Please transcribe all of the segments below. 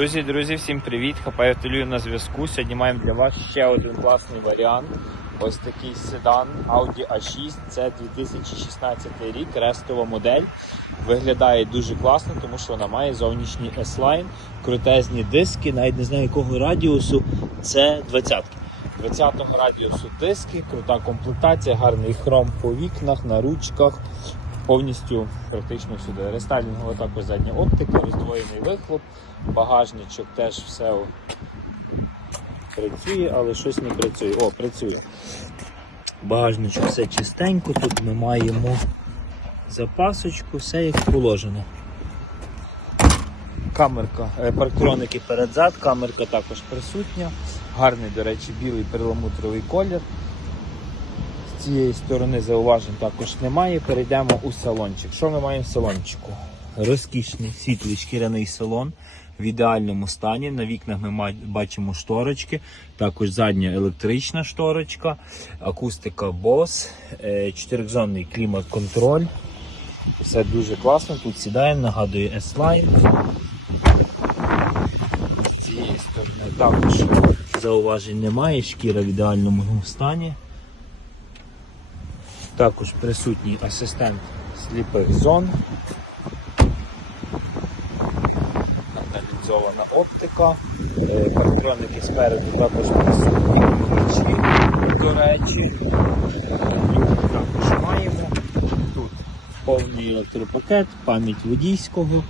Друзі, друзі, всім привіт! Хапаю Телю на зв'язку. Сьогодні маємо для вас ще один класний варіант. Ось такий седан Audi A6. Це 2016 рік, рестова модель. Виглядає дуже класно, тому що вона має зовнішній S-Line, крутезні диски, навіть не знаю якого радіусу. Це 20-ки. 20-го радіусу диски, крута комплектація, гарний хром по вікнах, на ручках. Повністю практично всюди. Рестайлінгова також задня оптика, роздвоєний вихлоп, багажничок теж все працює, але щось не працює. О, працює. Багажничок все чистенько, тут ми маємо запасочку, все як положено. Камерка, е, парктроники перед-зад, камерка також присутня. Гарний, до речі, білий перламутровий колір. Цієї сторони зауважень також немає. Перейдемо у салончик. Що ми маємо в салончику? Розкішний світлий шкіряний салон в ідеальному стані. На вікнах ми бачимо шторочки, також задня електрична шторочка, акустика Bose, е, чотиризонний клімат-контроль. Все дуже класно. Тут сідає, нагадує S-Line. З цієї сторони також зауважень немає, шкіра в ідеальному стані. Також присутній асистент сліпих зон. Аналізована оптика. Е, Парктроники спереду також присутні омивачі, до речі. Люк також маємо. Тут повний електропакет, пам'ять водійського,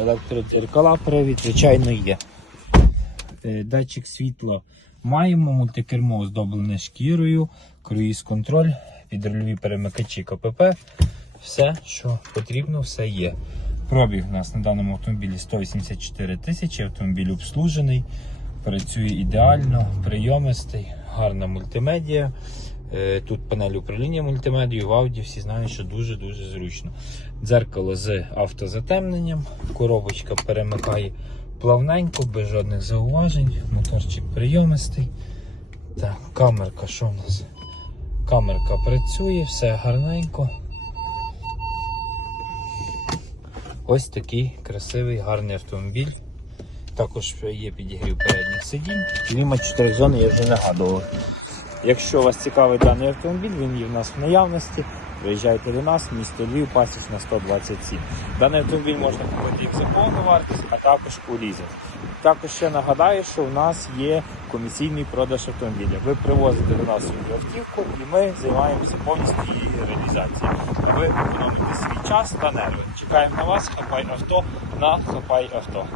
електродзеркала, привід, звичайно, є. Е, Датчик світла маємо, мультикермо оздоблене шкірою, круїз-контроль, підрульові перемикачі КПП. Все, що потрібно, все є. Пробіг у нас на даному автомобілі 184 тисячі, автомобіль обслужений, працює ідеально, прийомистий, гарна мультимедіа. Е, Тут панель управління мультимедією, в Audi всі знають, що дуже-дуже зручно. Дзеркало з автозатемненням, коробочка перемикає плавненько, без жодних зауважень, моторчик прийомистий. Так, камерка, що в нас? Камерка працює, все гарненько. Ось такий красивий, гарний автомобіль. Також є підігрів передніх сидінь. Клімат 4 зони я вже нагадував. Якщо вас цікавий даний автомобіль, він є в нас в наявності. Приїжджайте до нас, місто Львів, Пасічна 127. Даний автомобіль можна купити як за повну вартість, а також у лізинг. Також ще нагадаю, що в нас є комісійний продаж автомобіля. Ви привозите до нас свою автівку і ми займаємося повністю її реалізацією. Ви економите свій час та нерви. Чекаємо на вас, хапай авто на хапай авто.